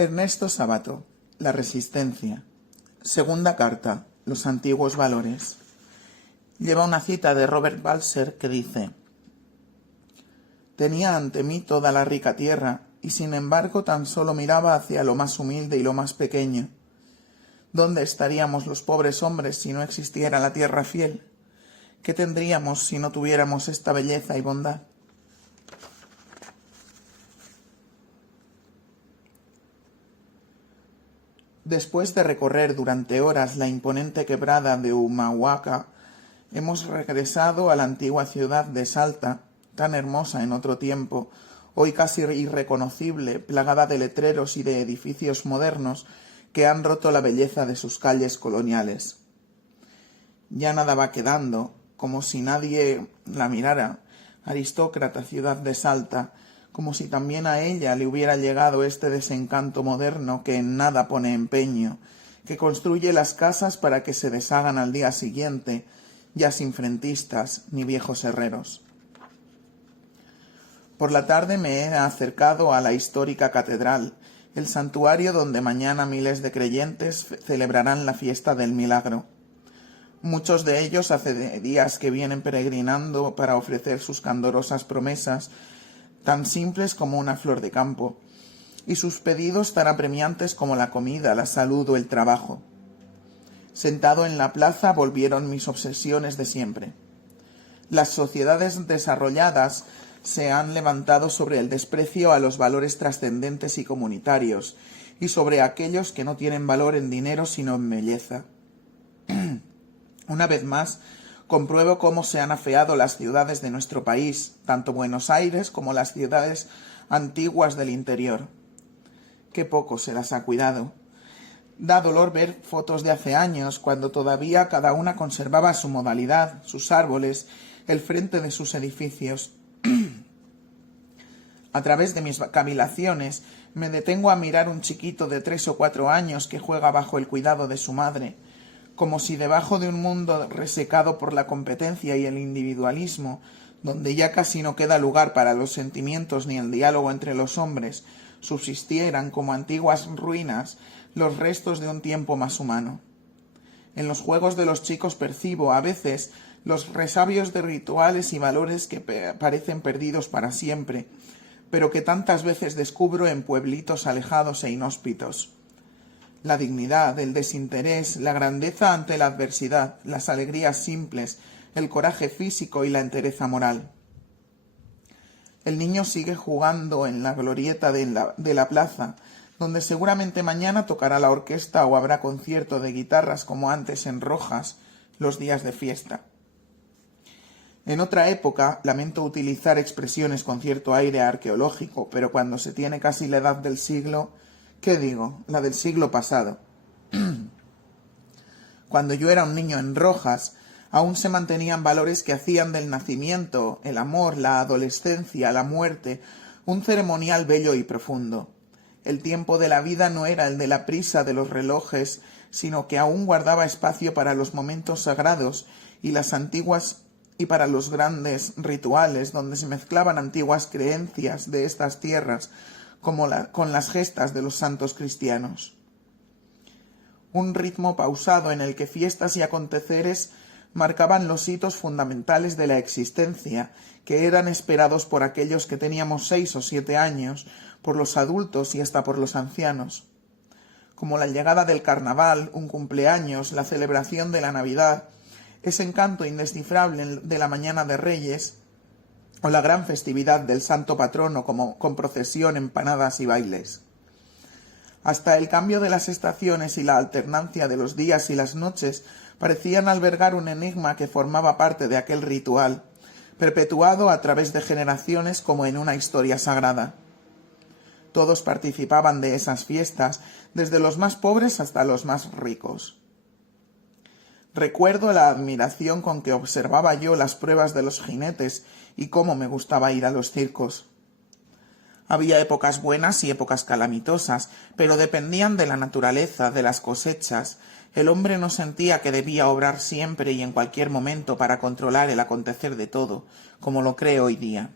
Ernesto Sábato, La resistencia. Segunda carta, Los antiguos valores. Lleva una cita de Robert Balser que dice: «Tenía ante mí toda la rica tierra, y sin embargo tan solo miraba hacia lo más humilde y lo más pequeño. ¿Dónde estaríamos los pobres hombres si no existiera la tierra fiel? ¿Qué tendríamos si no tuviéramos esta belleza y bondad?». Después de recorrer durante horas la imponente quebrada de Humahuaca, hemos regresado a la antigua ciudad de Salta, tan hermosa en otro tiempo, hoy casi irreconocible, plagada de letreros y de edificios modernos que han roto la belleza de sus calles coloniales. Ya nada va quedando, como si nadie la mirara, aristócrata ciudad de Salta, como si también a ella le hubiera llegado este desencanto moderno que en nada pone empeño, que construye las casas para que se deshagan al día siguiente, ya sin frentistas ni viejos herreros. Por la tarde me he acercado a la histórica catedral, el santuario donde mañana miles de creyentes celebrarán la fiesta del milagro. Muchos de ellos hace días que vienen peregrinando para ofrecer sus candorosas promesas, tan simples como una flor de campo, y sus pedidos tan apremiantes como la comida, la salud o el trabajo. Sentado en la plaza volvieron mis obsesiones de siempre. Las sociedades desarrolladas se han levantado sobre el desprecio a los valores trascendentes y comunitarios, y sobre aquellos que no tienen valor en dinero sino en belleza. Una vez más, compruebo cómo se han afeado las ciudades de nuestro país, tanto Buenos Aires como las ciudades antiguas del interior. Qué poco se las ha cuidado. Da dolor ver fotos de hace años, cuando todavía cada una conservaba su modalidad, sus árboles, el frente de sus edificios. A través de mis cavilaciones me detengo a mirar un chiquito de 3 o 4 años que juega bajo el cuidado de su madre, como si debajo de un mundo resecado por la competencia y el individualismo, donde ya casi no queda lugar para los sentimientos ni el diálogo entre los hombres, subsistieran como antiguas ruinas los restos de un tiempo más humano. En los juegos de los chicos percibo, a veces, los resabios de rituales y valores que parecen perdidos para siempre, pero que tantas veces descubro en pueblitos alejados e inhóspitos. La dignidad, el desinterés, la grandeza ante la adversidad, las alegrías simples, el coraje físico y la entereza moral. El niño sigue jugando en la glorieta de la plaza, donde seguramente mañana tocará la orquesta o habrá concierto de guitarras como antes en Rojas, los días de fiesta. En otra época, lamento utilizar expresiones con cierto aire arqueológico, pero cuando se tiene casi la edad del siglo, ¿qué digo? La del siglo pasado. Cuando yo era un niño en Rojas, aún se mantenían valores que hacían del nacimiento, el amor, la adolescencia, la muerte, un ceremonial bello y profundo. El tiempo de la vida no era el de la prisa de los relojes, sino que aún guardaba espacio para los momentos sagrados y las antiguas y para los grandes rituales donde se mezclaban antiguas creencias de estas tierras con las gestas de los santos cristianos. Un ritmo pausado en el que fiestas y aconteceres marcaban los hitos fundamentales de la existencia, que eran esperados por aquellos que teníamos 6 o 7 años, por los adultos y hasta por los ancianos. Como la llegada del carnaval, un cumpleaños, la celebración de la Navidad, ese encanto indescifrable de la Mañana de Reyes, o la gran festividad del Santo Patrono con procesión, empanadas y bailes. Hasta el cambio de las estaciones y la alternancia de los días y las noches parecían albergar un enigma que formaba parte de aquel ritual, perpetuado a través de generaciones como en una historia sagrada. Todos participaban de esas fiestas, desde los más pobres hasta los más ricos. Recuerdo la admiración con que observaba yo las pruebas de los jinetes y cómo me gustaba ir a los circos. Había épocas buenas y épocas calamitosas, pero dependían de la naturaleza, de las cosechas. El hombre no sentía que debía obrar siempre y en cualquier momento para controlar el acontecer de todo, como lo cree hoy día.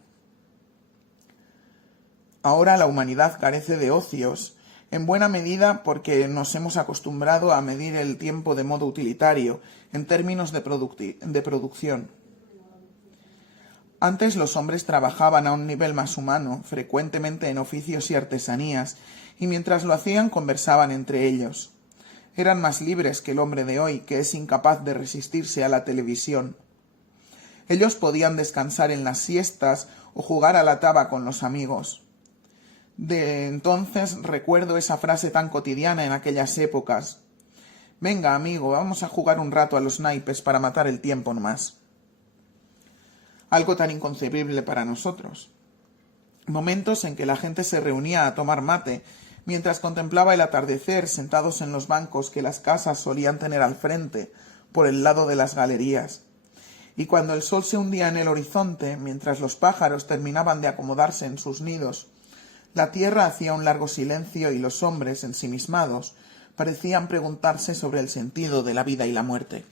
Ahora la humanidad carece de ocios, En buena medida porque nos hemos acostumbrado a medir el tiempo de modo utilitario, en términos de producción. Antes los hombres trabajaban a un nivel más humano, frecuentemente en oficios y artesanías, y mientras lo hacían conversaban entre ellos. Eran más libres que el hombre de hoy, que es incapaz de resistirse a la televisión. Ellos podían descansar en las siestas o jugar a la taba con los amigos. De entonces recuerdo esa frase tan cotidiana en aquellas épocas. Venga, amigo, vamos a jugar un rato a los naipes para matar el tiempo nomás. Algo tan inconcebible para nosotros. Momentos en que la gente se reunía a tomar mate, mientras contemplaba el atardecer sentados en los bancos que las casas solían tener al frente, por el lado de las galerías. Y cuando el sol se hundía en el horizonte, mientras los pájaros terminaban de acomodarse en sus nidos, la tierra hacía un largo silencio y los hombres, ensimismados, parecían preguntarse sobre el sentido de la vida y la muerte.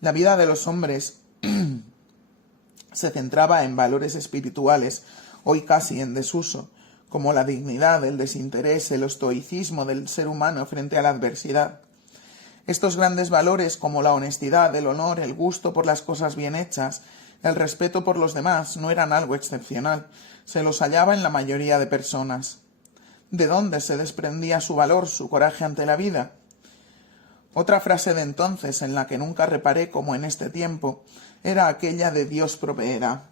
La vida de los hombres se centraba en valores espirituales, hoy casi en desuso, como la dignidad, el desinterés, el estoicismo del ser humano frente a la adversidad. Estos grandes valores como la honestidad, el honor, el gusto por las cosas bien hechas, el respeto por los demás, no eran algo excepcional, se los hallaba en la mayoría de personas. ¿De dónde se desprendía su valor, su coraje ante la vida? Otra frase de entonces, en la que nunca reparé como en este tiempo, era aquella de Dios proveerá.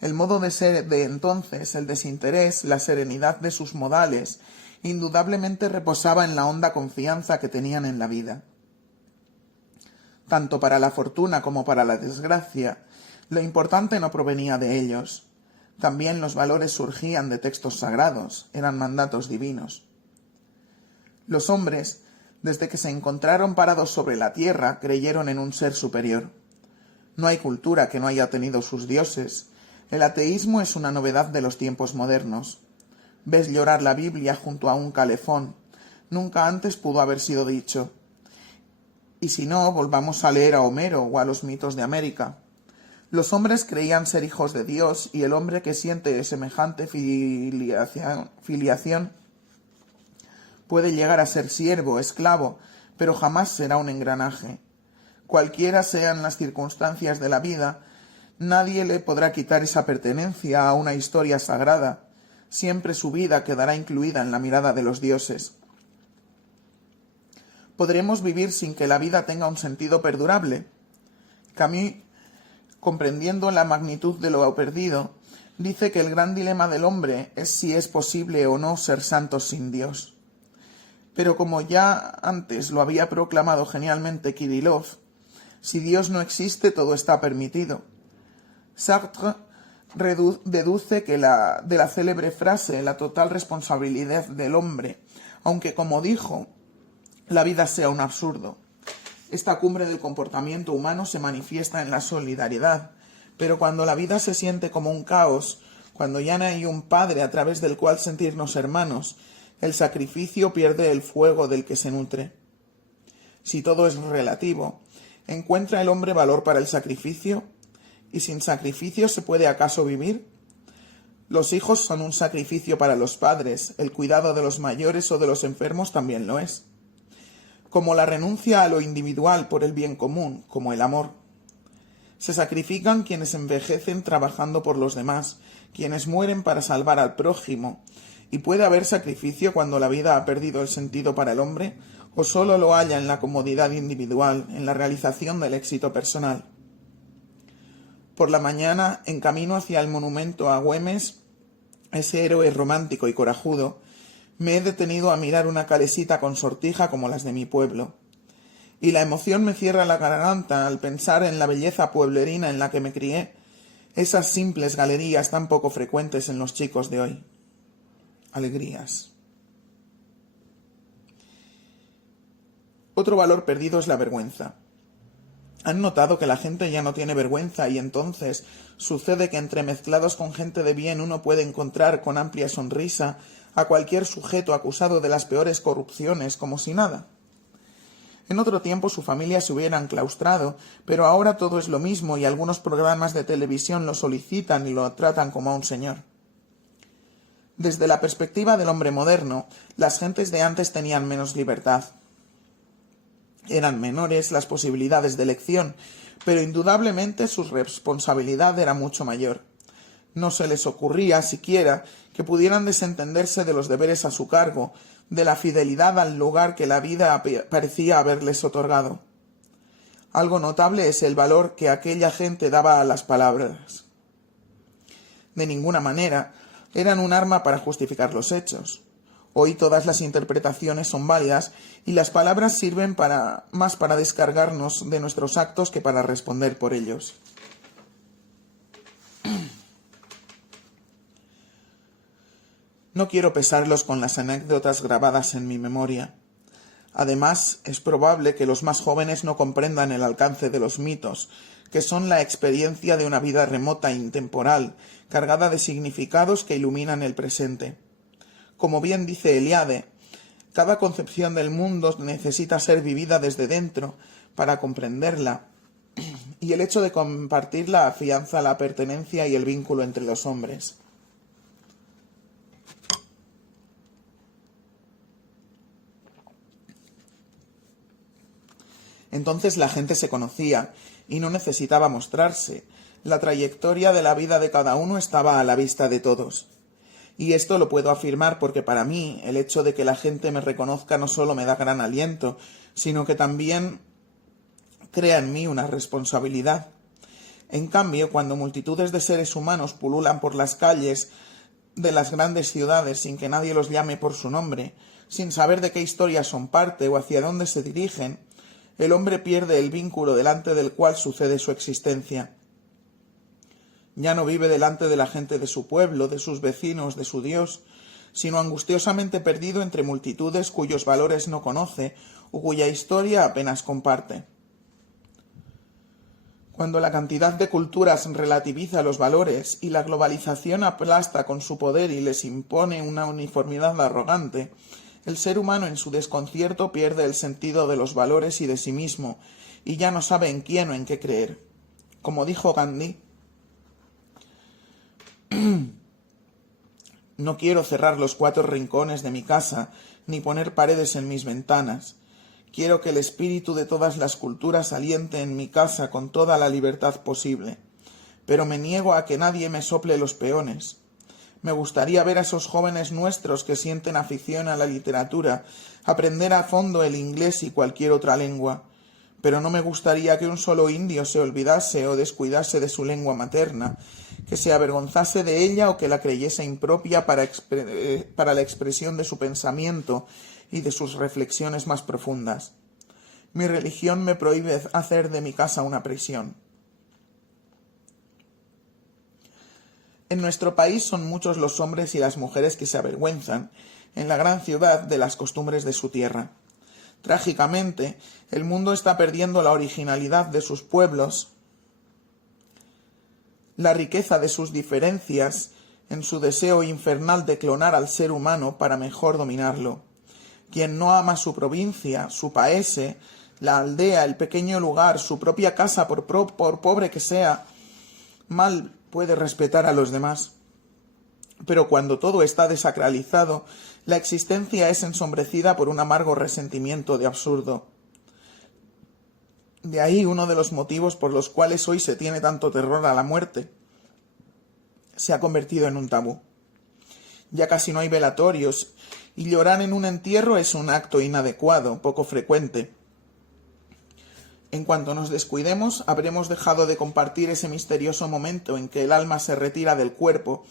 El modo de ser de entonces, el desinterés, la serenidad de sus modales, indudablemente reposaba en la honda confianza que tenían en la vida. Tanto para la fortuna como para la desgracia, lo importante no provenía de ellos. También los valores surgían de textos sagrados, eran mandatos divinos. Los hombres, desde que se encontraron parados sobre la tierra, creyeron en un ser superior. No hay cultura que no haya tenido sus dioses. El ateísmo es una novedad de los tiempos modernos. Ves llorar la Biblia junto a un calefón. Nunca antes pudo haber sido dicho. Y si no, volvamos a leer a Homero o a los mitos de América. Los hombres creían ser hijos de Dios y el hombre que siente semejante filiación puede llegar a ser siervo, esclavo, pero jamás será un engranaje. Cualquiera sean las circunstancias de la vida, nadie le podrá quitar esa pertenencia a una historia sagrada. Siempre su vida quedará incluida en la mirada de los dioses. ¿Podremos vivir sin que la vida tenga un sentido perdurable? Camus, comprendiendo la magnitud de lo perdido, dice que el gran dilema del hombre es si es posible o no ser santos sin Dios. Pero como ya antes lo había proclamado genialmente Kirillov, si Dios no existe, todo está permitido. Sartre deduce que de la célebre frase la total responsabilidad del hombre, aunque como dijo, la vida sea un absurdo. Esta cumbre del comportamiento humano se manifiesta en la solidaridad, pero cuando la vida se siente como un caos, cuando ya no hay un padre a través del cual sentirnos hermanos, el sacrificio pierde el fuego del que se nutre. Si todo es relativo, ¿encuentra el hombre valor para el sacrificio? ¿Y sin sacrificio se puede acaso vivir? Los hijos son un sacrificio para los padres, el cuidado de los mayores o de los enfermos también lo es. Como la renuncia a lo individual por el bien común, como el amor. Se sacrifican quienes envejecen trabajando por los demás, quienes mueren para salvar al prójimo. ¿Y puede haber sacrificio cuando la vida ha perdido el sentido para el hombre, o solo lo halla en la comodidad individual, en la realización del éxito personal? Por la mañana, en camino hacia el monumento a Güemes, ese héroe romántico y corajudo, me he detenido a mirar una calesita con sortija como las de mi pueblo. Y la emoción me cierra la garganta al pensar en la belleza pueblerina en la que me crié, esas simples galerías tan poco frecuentes en los chicos de hoy. Alegrías. Otro valor perdido es la vergüenza. ¿Han notado que la gente ya no tiene vergüenza y entonces sucede que entremezclados con gente de bien uno puede encontrar con amplia sonrisa a cualquier sujeto acusado de las peores corrupciones como si nada? En otro tiempo su familia se hubiera enclaustrado, pero ahora todo es lo mismo y algunos programas de televisión lo solicitan y lo tratan como a un señor. Desde la perspectiva del hombre moderno, las gentes de antes tenían menos libertad. Eran menores las posibilidades de elección, pero indudablemente su responsabilidad era mucho mayor. No se les ocurría siquiera que pudieran desentenderse de los deberes a su cargo, de la fidelidad al lugar que la vida parecía haberles otorgado. Algo notable es el valor que aquella gente daba a las palabras. De ninguna manera eran un arma para justificar los hechos. Hoy todas las interpretaciones son válidas y las palabras sirven más para descargarnos de nuestros actos que para responder por ellos. No quiero pesarlos con las anécdotas grabadas en mi memoria. Además, es probable que los más jóvenes no comprendan el alcance de los mitos, que son la experiencia de una vida remota e intemporal, cargada de significados que iluminan el presente. Como bien dice Eliade, cada concepción del mundo necesita ser vivida desde dentro para comprenderla, y el hecho de compartirla afianza la pertenencia y el vínculo entre los hombres. Entonces la gente se conocía y no necesitaba mostrarse. La trayectoria de la vida de cada uno estaba a la vista de todos. Y esto lo puedo afirmar porque para mí el hecho de que la gente me reconozca no solo me da gran aliento, sino que también crea en mí una responsabilidad. En cambio, cuando multitudes de seres humanos pululan por las calles de las grandes ciudades sin que nadie los llame por su nombre, sin saber de qué historia son parte o hacia dónde se dirigen, el hombre pierde el vínculo delante del cual sucede su existencia. Ya no vive delante de la gente de su pueblo, de sus vecinos, de su Dios, sino angustiosamente perdido entre multitudes cuyos valores no conoce o cuya historia apenas comparte. Cuando la cantidad de culturas relativiza los valores y la globalización aplasta con su poder y les impone una uniformidad arrogante, el ser humano en su desconcierto pierde el sentido de los valores y de sí mismo, y ya no sabe en quién o en qué creer. Como dijo Gandhi, no quiero cerrar los 4 rincones de mi casa, ni poner paredes en mis ventanas. Quiero que el espíritu de todas las culturas aliente en mi casa con toda la libertad posible, pero me niego a que nadie me sople los peones. Me gustaría ver a esos jóvenes nuestros que sienten afición a la literatura, aprender a fondo el inglés y cualquier otra lengua, pero no me gustaría que un solo indio se olvidase o descuidase de su lengua materna, que se avergonzase de ella o que la creyese impropia para la expresión de su pensamiento y de sus reflexiones más profundas. Mi religión me prohíbe hacer de mi casa una prisión. En nuestro país son muchos los hombres y las mujeres que se avergüenzan, en la gran ciudad, de las costumbres de su tierra. Trágicamente, el mundo está perdiendo la originalidad de sus pueblos, la riqueza de sus diferencias, en su deseo infernal de clonar al ser humano para mejor dominarlo. Quien no ama su provincia, su paese, la aldea, el pequeño lugar, su propia casa, por pobre que sea, mal puede respetar a los demás. Pero cuando todo está desacralizado, la existencia es ensombrecida por un amargo resentimiento de absurdo. De ahí uno de los motivos por los cuales hoy se tiene tanto terror a la muerte. Se ha convertido en un tabú. Ya casi no hay velatorios, y llorar en un entierro es un acto inadecuado, poco frecuente. En cuanto nos descuidemos, habremos dejado de compartir ese misterioso momento en que el alma se retira del cuerpo,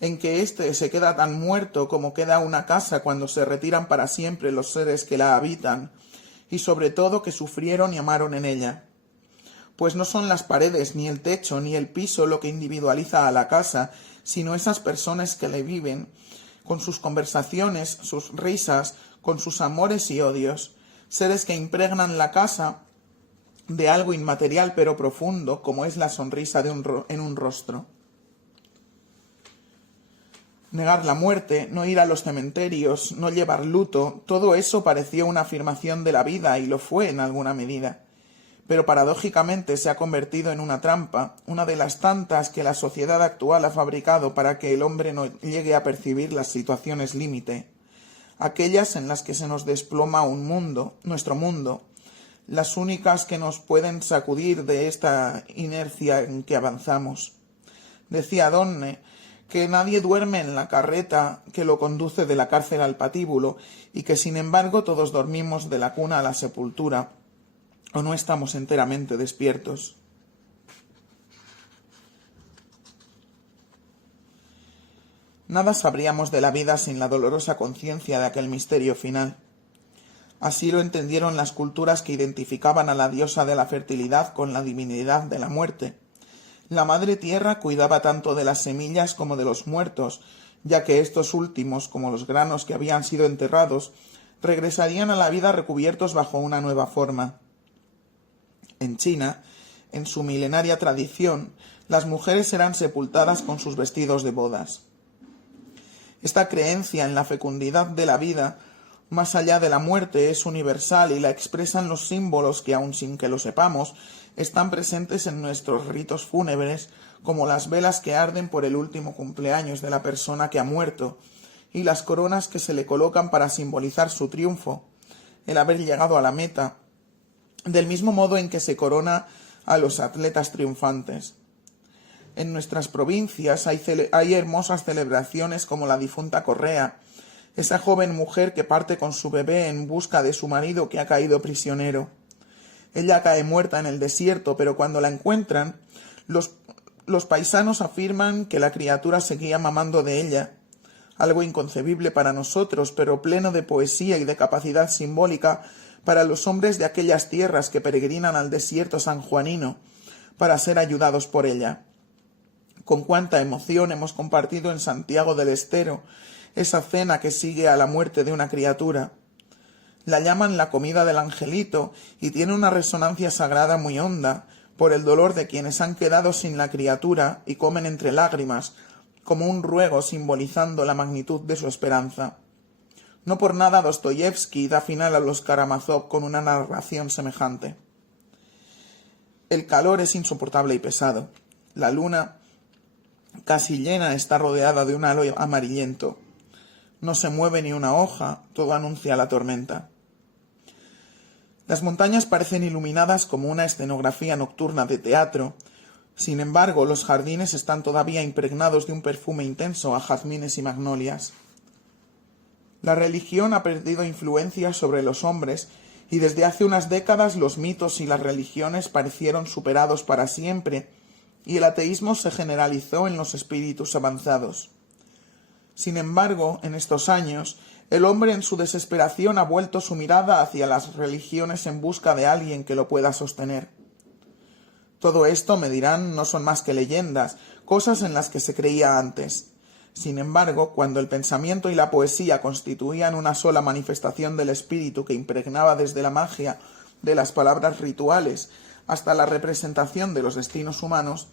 en que éste se queda tan muerto como queda una casa cuando se retiran para siempre los seres que la habitan, y sobre todo que sufrieron y amaron en ella. Pues no son las paredes, ni el techo, ni el piso lo que individualiza a la casa, sino esas personas que le viven, con sus conversaciones, sus risas, con sus amores y odios, seres que impregnan la casa de algo inmaterial pero profundo, como es la sonrisa en un rostro. Negar la muerte, no ir a los cementerios, no llevar luto, todo eso parecía una afirmación de la vida y lo fue en alguna medida. Pero paradójicamente se ha convertido en una trampa, una de las tantas que la sociedad actual ha fabricado para que el hombre no llegue a percibir las situaciones límite, aquellas en las que se nos desploma un mundo, nuestro mundo, las únicas que nos pueden sacudir de esta inercia en que avanzamos. Decía Donne que nadie duerme en la carreta que lo conduce de la cárcel al patíbulo y que sin embargo todos dormimos de la cuna a la sepultura, o no estamos enteramente despiertos. Nada sabríamos de la vida sin la dolorosa conciencia de aquel misterio final. Así lo entendieron las culturas que identificaban a la diosa de la fertilidad con la divinidad de la muerte. La madre tierra cuidaba tanto de las semillas como de los muertos, ya que estos últimos, como los granos que habían sido enterrados, regresarían a la vida recubiertos bajo una nueva forma. En China, en su milenaria tradición, las mujeres eran sepultadas con sus vestidos de bodas. Esta creencia en la fecundidad de la vida, más allá de la muerte, es universal y la expresan los símbolos que, aun sin que lo sepamos, están presentes en nuestros ritos fúnebres, como las velas que arden por el último cumpleaños de la persona que ha muerto, y las coronas que se le colocan para simbolizar su triunfo, el haber llegado a la meta, del mismo modo en que se corona a los atletas triunfantes. En nuestras provincias hay hermosas celebraciones como la difunta Correa, esa joven mujer que parte con su bebé en busca de su marido que ha caído prisionero. Ella cae muerta en el desierto, pero cuando la encuentran, los paisanos afirman que la criatura seguía mamando de ella, algo inconcebible para nosotros, pero pleno de poesía y de capacidad simbólica para los hombres de aquellas tierras que peregrinan al desierto sanjuanino para ser ayudados por ella. Con cuánta emoción hemos compartido en Santiago del Estero esa cena que sigue a la muerte de una criatura. La llaman la comida del angelito y tiene una resonancia sagrada muy honda por el dolor de quienes han quedado sin la criatura y comen entre lágrimas, como un ruego simbolizando la magnitud de su esperanza. No por nada Dostoyevsky da final a los Karamazov con una narración semejante. El calor es insoportable y pesado. La luna, casi llena, está rodeada de un halo amarillento. No se mueve ni una hoja, todo anuncia la tormenta. Las montañas parecen iluminadas como una escenografía nocturna de teatro. Sin embargo, los jardines están todavía impregnados de un perfume intenso a jazmines y magnolias. La religión ha perdido influencia sobre los hombres y desde hace unas décadas los mitos y las religiones parecieron superados para siempre y el ateísmo se generalizó en los espíritus avanzados. Sin embargo, en estos años, el hombre en su desesperación ha vuelto su mirada hacia las religiones en busca de alguien que lo pueda sostener. Todo esto, me dirán, no son más que leyendas, cosas en las que se creía antes. Sin embargo, cuando el pensamiento y la poesía constituían una sola manifestación del espíritu que impregnaba desde la magia de las palabras rituales hasta la representación de los destinos humanos,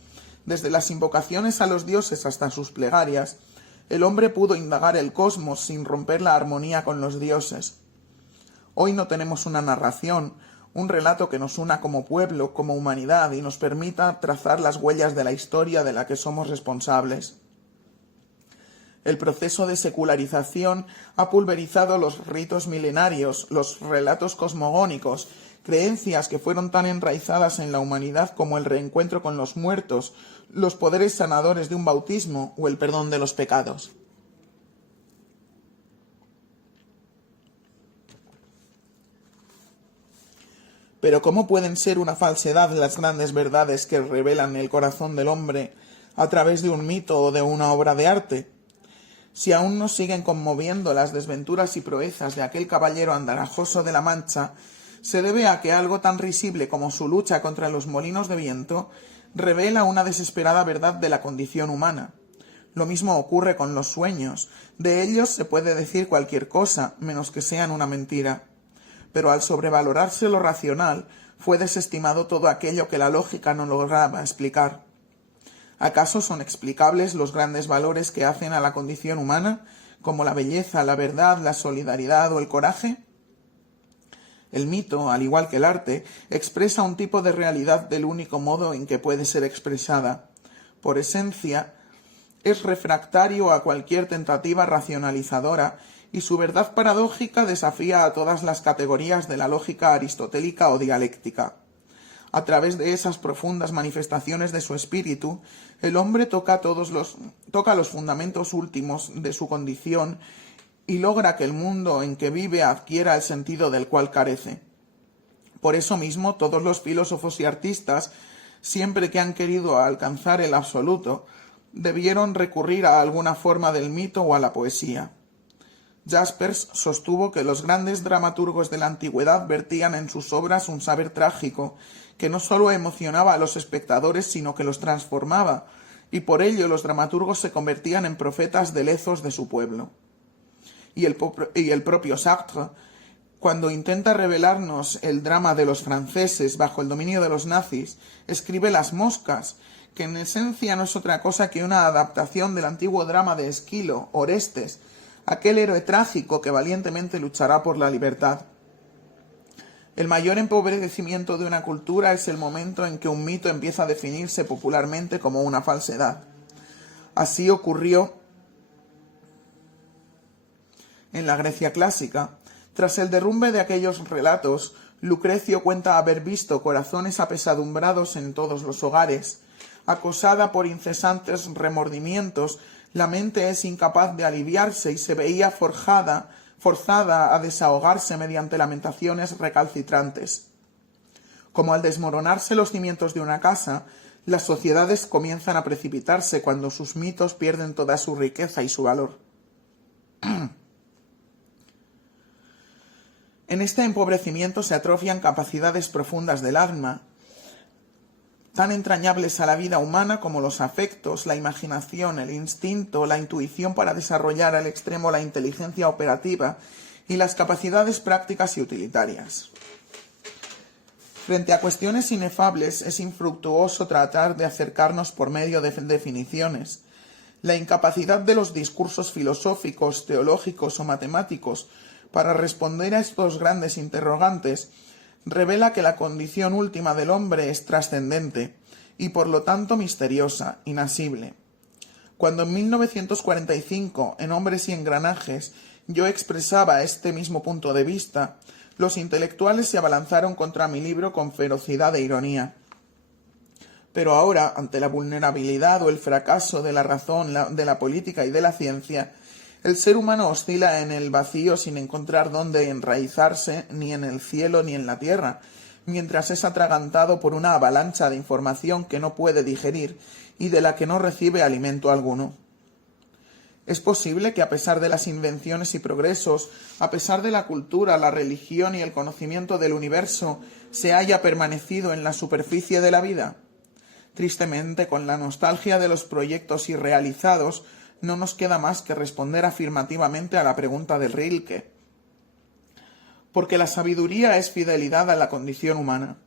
desde las invocaciones a los dioses hasta sus plegarias, el hombre pudo indagar el cosmos sin romper la armonía con los dioses. Hoy no tenemos una narración, un relato que nos una como pueblo, como humanidad y nos permita trazar las huellas de la historia de la que somos responsables. El proceso de secularización ha pulverizado los ritos milenarios, los relatos cosmogónicos, creencias que fueron tan enraizadas en la humanidad como el reencuentro con los muertos, los poderes sanadores de un bautismo o el perdón de los pecados. Pero ¿cómo pueden ser una falsedad las grandes verdades que revelan el corazón del hombre a través de un mito o de una obra de arte? Si aún nos siguen conmoviendo las desventuras y proezas de aquel caballero andarajoso de la Mancha, se debe a que algo tan risible como su lucha contra los molinos de viento revela una desesperada verdad de la condición humana. Lo mismo ocurre con los sueños. De ellos se puede decir cualquier cosa, menos que sean una mentira. Pero al sobrevalorarse lo racional, fue desestimado todo aquello que la lógica no lograba explicar. ¿Acaso son explicables los grandes valores que hacen a la condición humana, como la belleza, la verdad, la solidaridad o el coraje? El mito, al igual que el arte, expresa un tipo de realidad del único modo en que puede ser expresada. Por esencia, es refractario a cualquier tentativa racionalizadora y su verdad paradójica desafía a todas las categorías de la lógica aristotélica o dialéctica. A través de esas profundas manifestaciones de su espíritu, el hombre toca los fundamentos últimos de su condición y logra que el mundo en que vive adquiera el sentido del cual carece. Por eso mismo, todos los filósofos y artistas, siempre que han querido alcanzar el absoluto, debieron recurrir a alguna forma del mito o a la poesía. Jaspers sostuvo que los grandes dramaturgos de la antigüedad vertían en sus obras un saber trágico que no sólo emocionaba a los espectadores, sino que los transformaba, y por ello los dramaturgos se convertían en profetas de lezos de su pueblo. Y el propio Sartre, cuando intenta revelarnos el drama de los franceses bajo el dominio de los nazis, escribe Las moscas, que en esencia no es otra cosa que una adaptación del antiguo drama de Esquilo, Orestes, aquel héroe trágico que valientemente luchará por la libertad. El mayor empobrecimiento de una cultura es el momento en que un mito empieza a definirse popularmente como una falsedad. Así ocurrió en la Grecia clásica. Tras el derrumbe de aquellos relatos, Lucrecio cuenta haber visto corazones apesadumbrados en todos los hogares. Acosada por incesantes remordimientos, la mente es incapaz de aliviarse y se veía forzada a desahogarse mediante lamentaciones recalcitrantes. Como al desmoronarse los cimientos de una casa, las sociedades comienzan a precipitarse cuando sus mitos pierden toda su riqueza y su valor. En este empobrecimiento se atrofian capacidades profundas del alma, tan entrañables a la vida humana como los afectos, la imaginación, el instinto, la intuición para desarrollar al extremo la inteligencia operativa y las capacidades prácticas y utilitarias. Frente a cuestiones inefables es infructuoso tratar de acercarnos por medio de definiciones. La incapacidad de los discursos filosóficos, teológicos o matemáticos para responder a estos grandes interrogantes revela que la condición última del hombre es trascendente y por lo tanto misteriosa, inasible. Cuando en 1945, en Hombres y Engranajes, yo expresaba este mismo punto de vista, los intelectuales se abalanzaron contra mi libro con ferocidad e ironía. Pero ahora, ante la vulnerabilidad o el fracaso de la razón, de la política y de la ciencia, el ser humano oscila en el vacío sin encontrar dónde enraizarse, ni en el cielo ni en la tierra, mientras es atragantado por una avalancha de información que no puede digerir y de la que no recibe alimento alguno. Es posible que a pesar de las invenciones y progresos, a pesar de la cultura, la religión y el conocimiento del universo, se haya permanecido en la superficie de la vida. Tristemente, con la nostalgia de los proyectos irrealizados, no nos queda más que responder afirmativamente a la pregunta de Rilke. Porque la sabiduría es fidelidad a la condición humana.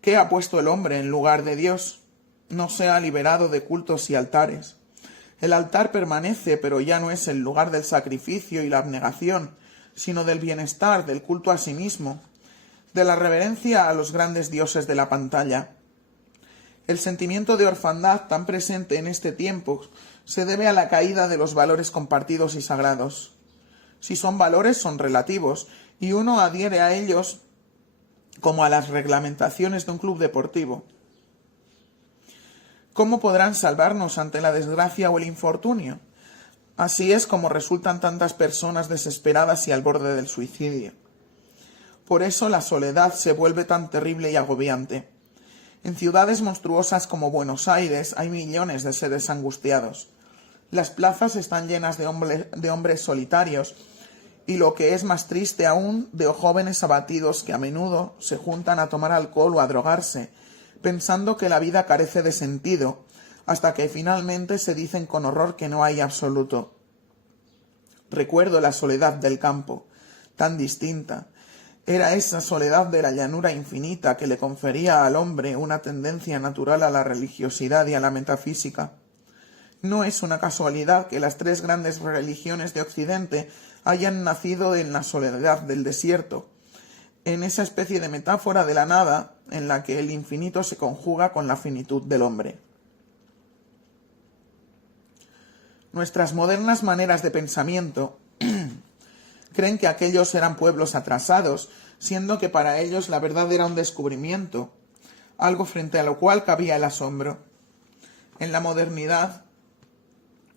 ¿Qué ha puesto el hombre en lugar de Dios? No se ha liberado de cultos y altares. El altar permanece, pero ya no es el lugar del sacrificio y la abnegación, sino del bienestar, del culto a sí mismo, de la reverencia a los grandes dioses de la pantalla. El sentimiento de orfandad tan presente en este tiempo se debe a la caída de los valores compartidos y sagrados. Si son valores, son relativos, y uno adhiere a ellos como a las reglamentaciones de un club deportivo. ¿Cómo podrán salvarnos ante la desgracia o el infortunio? Así es como resultan tantas personas desesperadas y al borde del suicidio. Por eso la soledad se vuelve tan terrible y agobiante. En ciudades monstruosas como Buenos Aires hay millones de seres angustiados. Las plazas están llenas de hombres solitarios y, lo que es más triste aún, de jóvenes abatidos que a menudo se juntan a tomar alcohol o a drogarse, pensando que la vida carece de sentido, hasta que finalmente se dicen con horror que no hay absoluto. Recuerdo la soledad del campo, tan distinta. Era esa soledad de la llanura infinita que le confería al hombre una tendencia natural a la religiosidad y a la metafísica. No es una casualidad que las tres grandes religiones de Occidente hayan nacido en la soledad del desierto, en esa especie de metáfora de la nada en la que el infinito se conjuga con la finitud del hombre. Nuestras modernas maneras de pensamiento creen que aquellos eran pueblos atrasados, siendo que para ellos la verdad era un descubrimiento, algo frente a lo cual cabía el asombro. En la modernidad,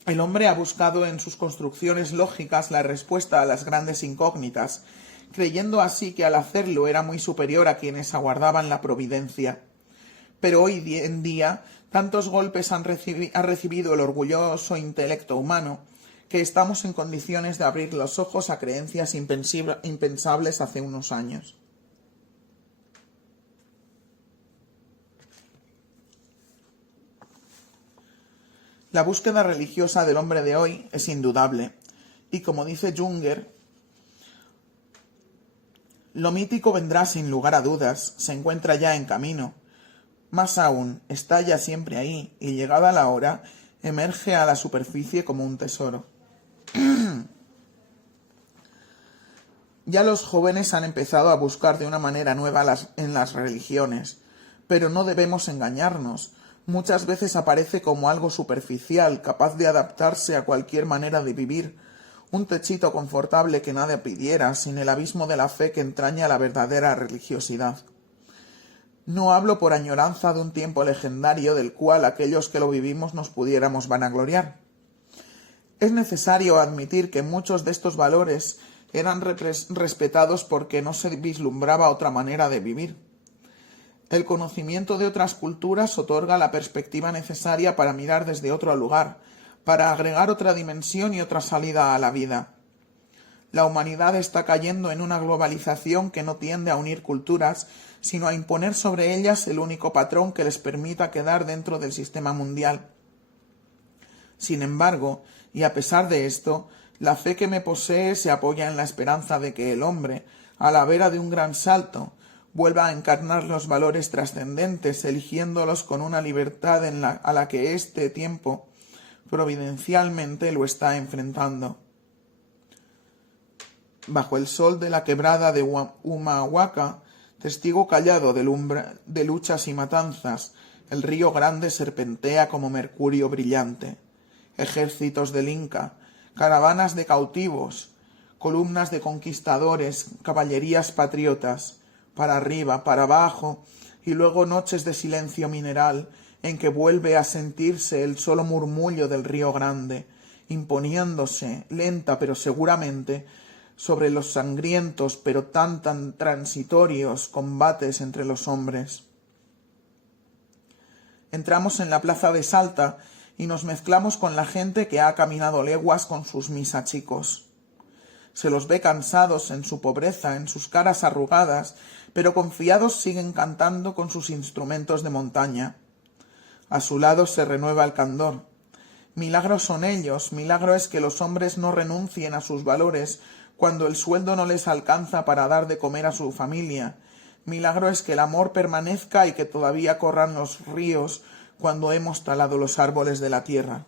el hombre ha buscado en sus construcciones lógicas la respuesta a las grandes incógnitas, creyendo así que al hacerlo era muy superior a quienes aguardaban la providencia. Pero hoy en día tantos golpes ha recibido el orgulloso intelecto humano que estamos en condiciones de abrir los ojos a creencias impensables hace unos años. La búsqueda religiosa del hombre de hoy es indudable, y como dice Junger, lo mítico vendrá sin lugar a dudas, se encuentra ya en camino. Más aún, está ya siempre ahí, y llegada la hora, emerge a la superficie como un tesoro. Ya los jóvenes han empezado a buscar de una manera nueva en las religiones, pero no debemos engañarnos. Muchas veces aparece como algo superficial, capaz de adaptarse a cualquier manera de vivir, un techito confortable que nadie pidiera, sin el abismo de la fe que entraña la verdadera religiosidad. No hablo por añoranza de un tiempo legendario del cual aquellos que lo vivimos nos pudiéramos vanagloriar. Es necesario admitir que muchos de estos valores eran respetados porque no se vislumbraba otra manera de vivir. El conocimiento de otras culturas otorga la perspectiva necesaria para mirar desde otro lugar, para agregar otra dimensión y otra salida a la vida. La humanidad está cayendo en una globalización que no tiende a unir culturas, sino a imponer sobre ellas el único patrón que les permita quedar dentro del sistema mundial. Sin embargo, y a pesar de esto, la fe que me posee se apoya en la esperanza de que el hombre, a la vera de un gran salto, vuelva a encarnar los valores trascendentes, eligiéndolos con una libertad a la que este tiempo providencialmente lo está enfrentando. Bajo el sol de la quebrada de Humahuaca, testigo callado de luchas y matanzas, el río Grande serpentea como mercurio brillante. Ejércitos del Inca, caravanas de cautivos, columnas de conquistadores, caballerías patriotas, para arriba, para abajo, y luego noches de silencio mineral en que vuelve a sentirse el solo murmullo del río Grande, imponiéndose, lenta pero seguramente, sobre los sangrientos pero tan transitorios combates entre los hombres. Entramos en la plaza de Salta y nos mezclamos con la gente que ha caminado leguas con sus misachicos. Se los ve cansados en su pobreza, en sus caras arrugadas, pero confiados siguen cantando con sus instrumentos de montaña. A su lado se renueva el candor. Milagros son ellos, milagro es que los hombres no renuncien a sus valores cuando el sueldo no les alcanza para dar de comer a su familia. Milagro es que el amor permanezca y que todavía corran los ríos cuando hemos talado los árboles de la tierra.